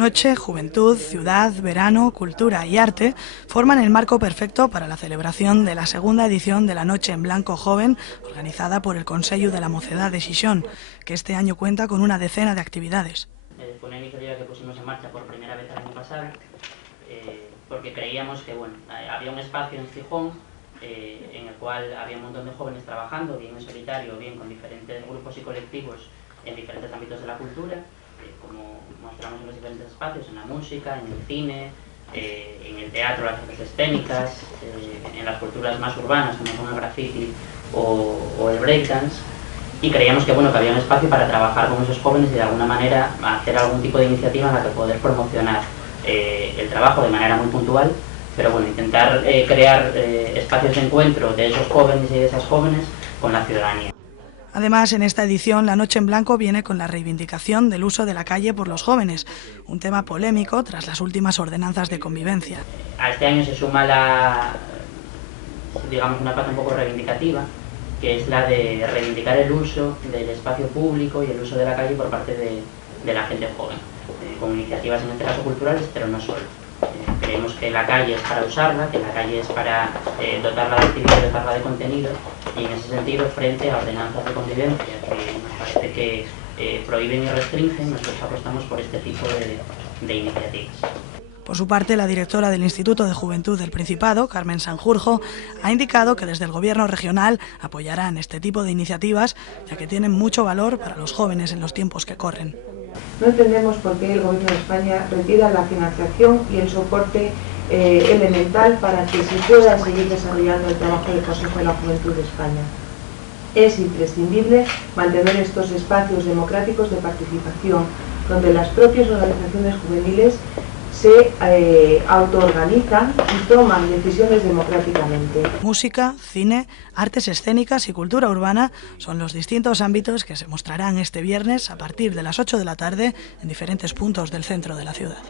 Noche, juventud, ciudad, verano, cultura y arte forman el marco perfecto para la celebración de la segunda edición de la Noche en Blanco Joven, organizada por el Consello de la Mocedad de Xixón, que este año cuenta con una decena de actividades. Fue una iniciativa que pusimos en marcha por primera vez el año pasado, porque creíamos que había un espacio en Gijón en el cual había un montón de jóvenes trabajando, bien en solitario, bien con diferentes grupos y colectivos en diferentes ámbitos de la cultura, como mostramos en los diferentes espacios, en la música, en el cine, en el teatro, las artes escénicas, en las culturas más urbanas como el graffiti o el breakdance, y creíamos que había un espacio para trabajar con esos jóvenes y de alguna manera hacer algún tipo de iniciativa en la que poder promocionar el trabajo de manera muy puntual, pero intentar crear espacios de encuentro de esos jóvenes y de esas jóvenes con la ciudadanía. Además, en esta edición, la Noche en Blanco viene con la reivindicación del uso de la calle por los jóvenes, un tema polémico tras las últimas ordenanzas de convivencia. A este año se suma una parte un poco reivindicativa, que es la de reivindicar el uso del espacio público y el uso de la calle por parte de la gente joven, con iniciativas en este caso culturales, pero no solo. Creemos que la calle es para usarla, que la calle es para dotarla de actividad y dotarla de contenido, y en ese sentido, frente a ordenanzas de convivencia que nos parece que prohíben y restringen, nosotros apostamos por este tipo de iniciativas. Por su parte, la directora del Instituto de Juventud del Principado, Carmen Sanjurjo, ha indicado que desde el Gobierno regional apoyarán este tipo de iniciativas, ya que tienen mucho valor para los jóvenes en los tiempos que corren. No entendemos por qué el Gobierno de España retira la financiación y el soporte elemental para que se pueda seguir desarrollando el trabajo del Consejo de la Juventud de España. Es imprescindible mantener estos espacios democráticos de participación, donde las propias organizaciones juveniles se autoorganizan y toman decisiones democráticamente. Música, cine, artes escénicas y cultura urbana son los distintos ámbitos que se mostrarán este viernes a partir de las 8 de la tarde en diferentes puntos del centro de la ciudad.